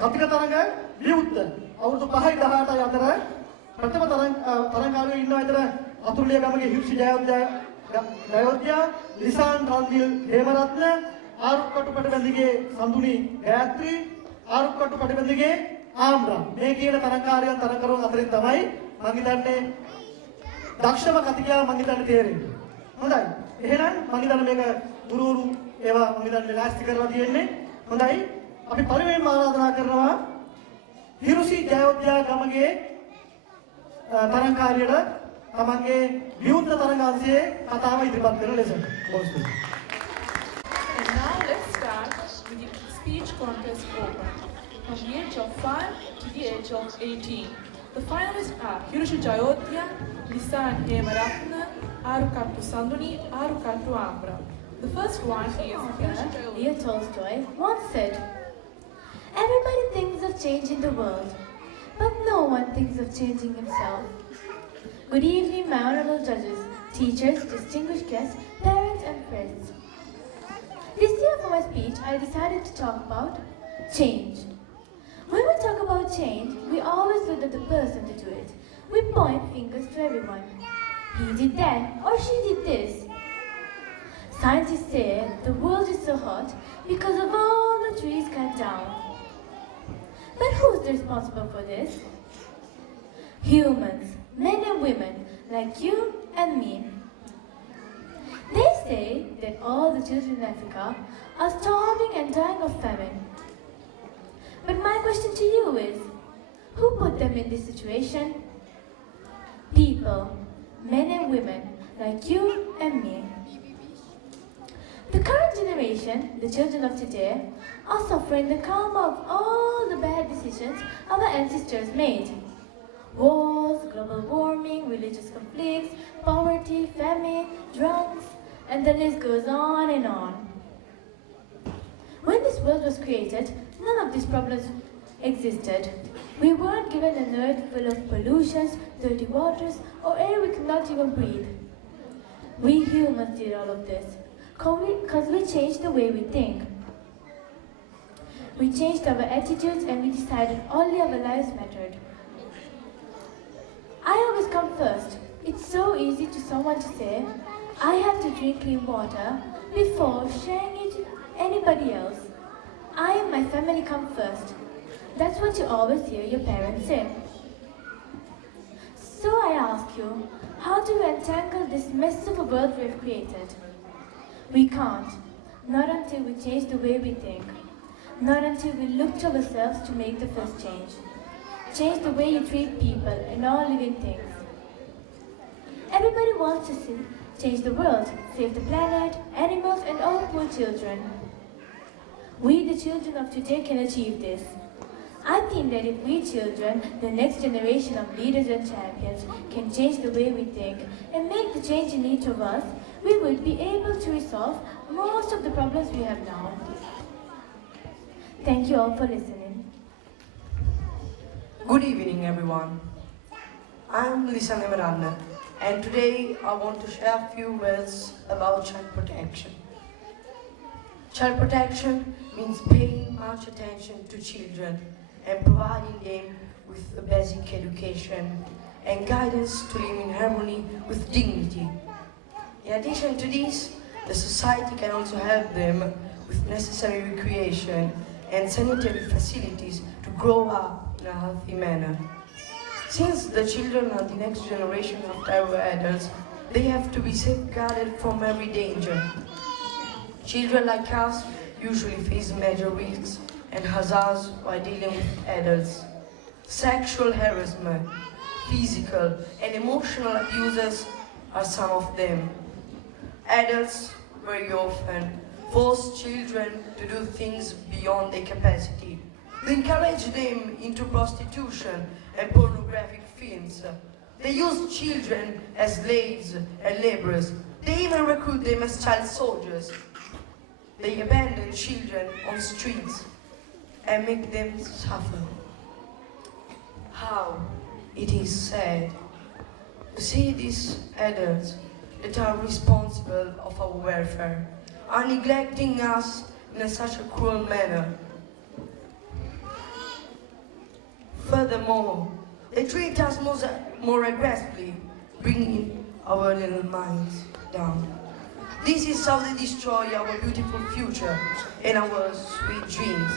කතික තරඟ විවුර්ත අවුරුදු 5යි 18යි අතර ප්‍රථම තරඟාරුවෝ ඉන්නවා. එතන අතුරුලිය ගමගේ හිරුෂි ජයෝද්‍යා ලිසාන් රන්දිල් හේමරත්න ආරුක්කටු පටබැඳිගේ සඳුනි ගායත්‍රි ආරුක්කටු පටබැඳිගේ ආම්රා මේ කියන තරඟකාරයන් තරඟකරුවන් අතරින් තමයි මම හිතන්නේ දක්ෂම කතිකයා මම හිතන්නේ තේරෙන්නේ. හොඳයි. එහෙනම් මම හිතන්නේ මේක ගුරුවරු ඒවා මම හිතන්නේ ලෑස්ති කරලා තියෙන්නේ. හොඳයි. අපි පළවෙනිම ආරාධනා කරනවා හිරුෂි ජයෝද්‍යා ගමගේ තරඟකාරියට තමන්ගේ විවුර්ත තරඟාංශයේ කතාව ඉදිරිපත් කරන ලෙස. And now let's start with the speech contest open. From the age of 5 to the age of 18. The finalists are Hirushi Jayodhya, Lisan Hemaratna, Arukattu Sanduni, Arukattu Amra. The first one is Leo Tolstoy once said, "Everybody thinks of changing the world, but no one thinks of changing himself." Good evening, my honorable judges, teachers, distinguished guests, parents and friends. This year for my speech, I decided to talk about change. When we talk about change, we always look at the person to do it. We point fingers to everyone. He did that or she did this. Scientists say the world is so hot because of all the trees cut down. But who's responsible for this? Humans, men and women like you and me. They say that all the children in Africa are starving and dying of famine. But my question to you is, who put them in this situation? People, men and women like you and me. The current generation, the children of today, are suffering the karma of all the bad decisions our ancestors made. Wars, global warming, religious conflicts, poverty, famine, drugs, and the list goes on and on. When this world was created, none of these problems existed. We weren't given an earth full of pollutions, dirty waters, or air we could not even breathe. We humans did all of this, because we changed the way we think. We changed our attitudes and we decided only our lives mattered. I always come first. It's so easy to someone to say, I have to drink clean water before sharing it to anybody else. I and my family come first. That's what you always hear your parents say. So I ask you, how do we untangle this mess of a world we've created? We can't. Not until we change the way we think. Not until we look to ourselves to make the first change. Change the way you treat people and all living things. Everybody wants to see, change the world, save the planet, animals and all poor children. We, the children of today, can achieve this. I think that if we children, the next generation of leaders and champions, can change the way we think and make the change in each of us, we will be able to resolve most of the problems we have now. Thank you all for listening. Good evening, everyone. I'm Lisan Hemaratna, and today I want to share a few words about child protection. Child protection means paying much attention to children and providing them with a basic education and guidance to live in harmony with dignity. In addition to this, the society can also help them with necessary recreation and sanitary facilities to grow up in a healthy manner. Since the children are the next generation of our adults, they have to be safeguarded from every danger. Children like us usually face major risks and hazards while dealing with adults. Sexual harassment, physical and emotional abuses are some of them. Adults very often force children to do things beyond their capacity. They encourage them into prostitution and pornographic films. They use children as slaves and laborers. They even recruit them as child soldiers. They abandon children on streets and make them suffer. How it is sad to see these adults that are responsible of our welfare are neglecting us in such a cruel manner. Furthermore, they treat us more aggressively, bringing our little minds down. This is how they destroy our beautiful future and our sweet dreams.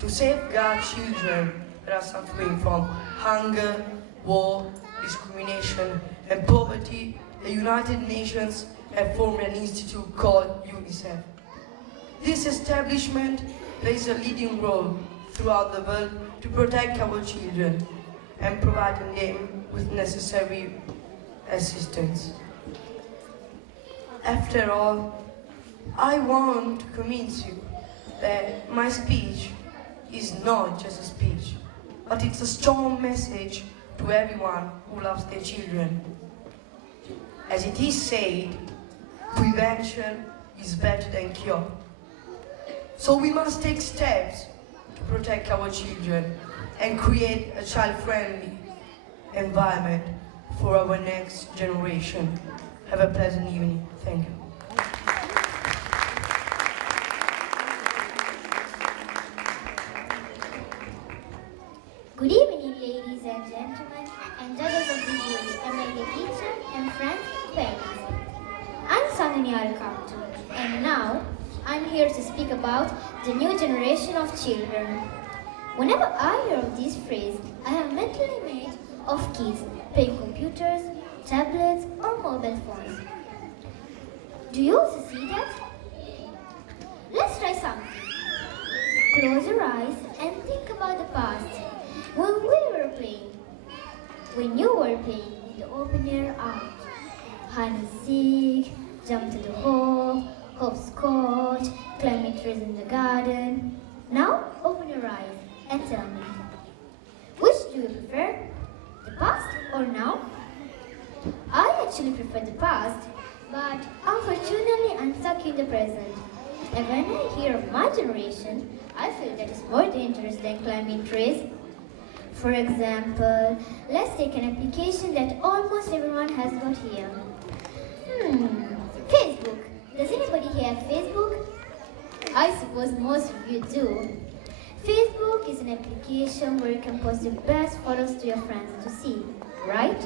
To safeguard children that are suffering from hunger, war, discrimination, and poverty, the United Nations have formed an institute called UNICEF. This establishment plays a leading role throughout the world to protect our children and providing them with necessary assistance. After all, I want to convince you that my speech is not just a speech, but it's a strong message to everyone who loves their children. As it is said, prevention is better than cure. So we must take steps to protect our children and create a child-friendly environment for our next generation. Have a pleasant evening. Thank you. Good evening, ladies and gentlemen, and judges of the jury, and my dear teacher and friends and parents. I'm Sanani Khatun, and now I'm here to speak about the new generation of children. Whenever I hear of this phrase, I am mentally made of kids playing computers, tablets, or mobile phones. Do you also see that? Let's try something. Close your eyes and think about the past. When we were playing, when you were playing in the open air out, hide and seek, jump to the hole, hopscotch, climbing trees in the garden. Now open your eyes and tell me, which do you prefer, the past or now? I actually prefer the past, but unfortunately I'm stuck in the present. And when I hear of my generation, I feel that it's more dangerous than climbing trees. For example, let's take an application that almost everyone has got here. Facebook. Does anybody here have Facebook? I suppose most of you do. Facebook is an application where you can post your best photos to your friends to see, right?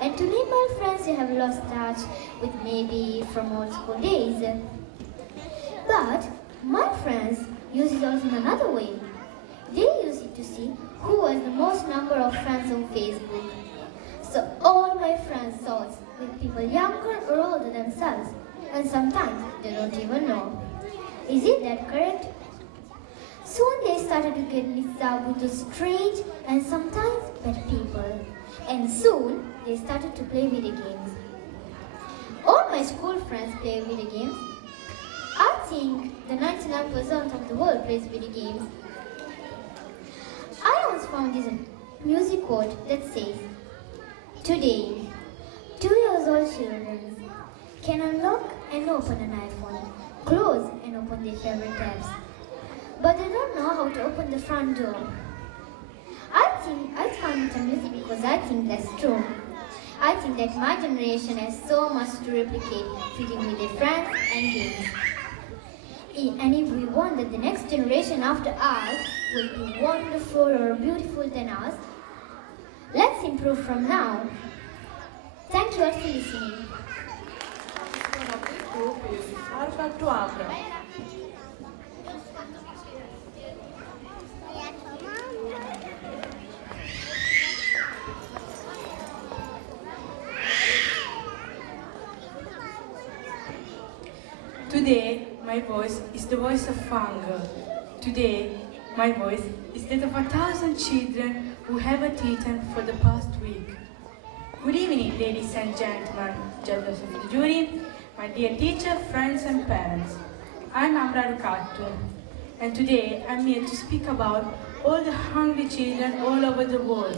And to neighbor friends you have lost touch with maybe from old school days. But my friends use it also in another way. They use it to see who has the most number of friends on Facebook. So all my friends saw with people younger or older themselves, and sometimes they don't even know. Is it that correct? Soon they started to get mixed up with those strange and sometimes bad people. And soon they started to play video games. All my school friends play video games. I think the 99% of the world plays video games. I once found this music quote that says, "Today, 2 years old children can unlock and open an iPhone, close and open their favorite tabs, but they don't know how to open the front door." I found it amusing because I think that's true. I think that my generation has so much to replicate, fitting with their friends and games. And if we want that the next generation after us will be wonderful or beautiful than us, let's improve from now. Thank you all for listening. One of this group is Alpha to Amra. Today, my voice is the voice of hunger. Today, my voice is that of 1,000 children who haven't eaten for the past week. Good evening, ladies and gentlemen, judges of the jury, my dear teacher, friends and parents. I'm Amra Khatun, and today I'm here to speak about all the hungry children all over the world.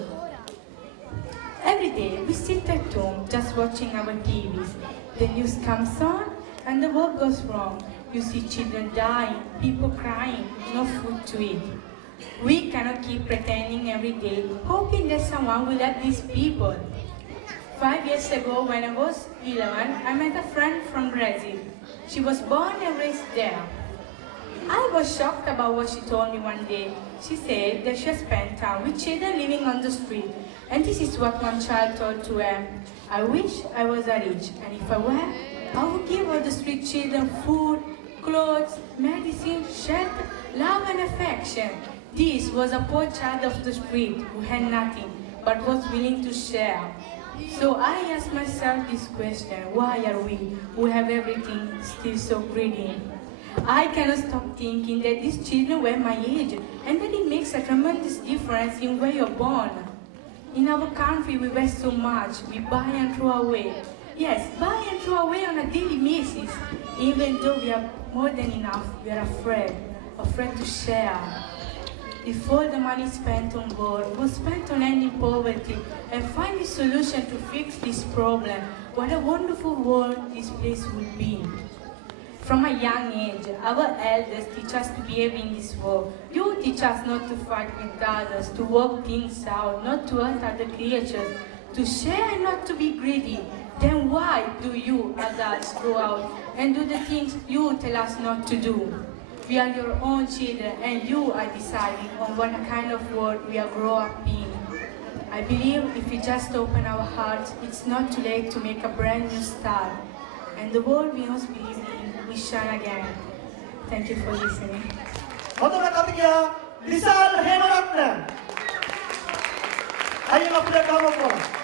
Every day we sit at home just watching our TVs. The news comes on and the world goes wrong. You see children dying, people crying, no food to eat. We cannot keep pretending every day, hoping that someone will help these people. 5 years ago, when I was 11, I met a friend from Brazil. She was born and raised there. I was shocked about what she told me one day. She said that she has spent time with children living on the street. And this is what one child told to her. I wish I was rich, and if I were, I would give all the street children food, clothes, medicine, shelter, love and affection. This was a poor child of the street who had nothing, but was willing to share. So I asked myself this question: why are we, who have everything, still so greedy? I cannot stop thinking that these children were my age, and that it makes a tremendous difference in where you're born. In our country, we waste so much. We buy and throw away. Yes, buy and throw away on a daily basis. Even though we have more than enough, we are afraid to share. If all the money spent on war was spent on ending poverty and finding a solution to fix this problem, what a wonderful world this place would be. From a young age, our elders teach us to behave in this world. You teach us not to fight with others, to work things out, not to hurt other creatures, to share and not to be greedy. Then why do you, adults, go out and do the things you tell us not to do? We are your own children, and you are deciding on what kind of world we are grow up in. I believe if we just open our hearts, it's not too late to make a brand new start. And the world we once believed in will shine again. Thank you for listening. හොඳම කතිකයා විශාල හේමරත්න. අයියලා අපිට කවම කරා.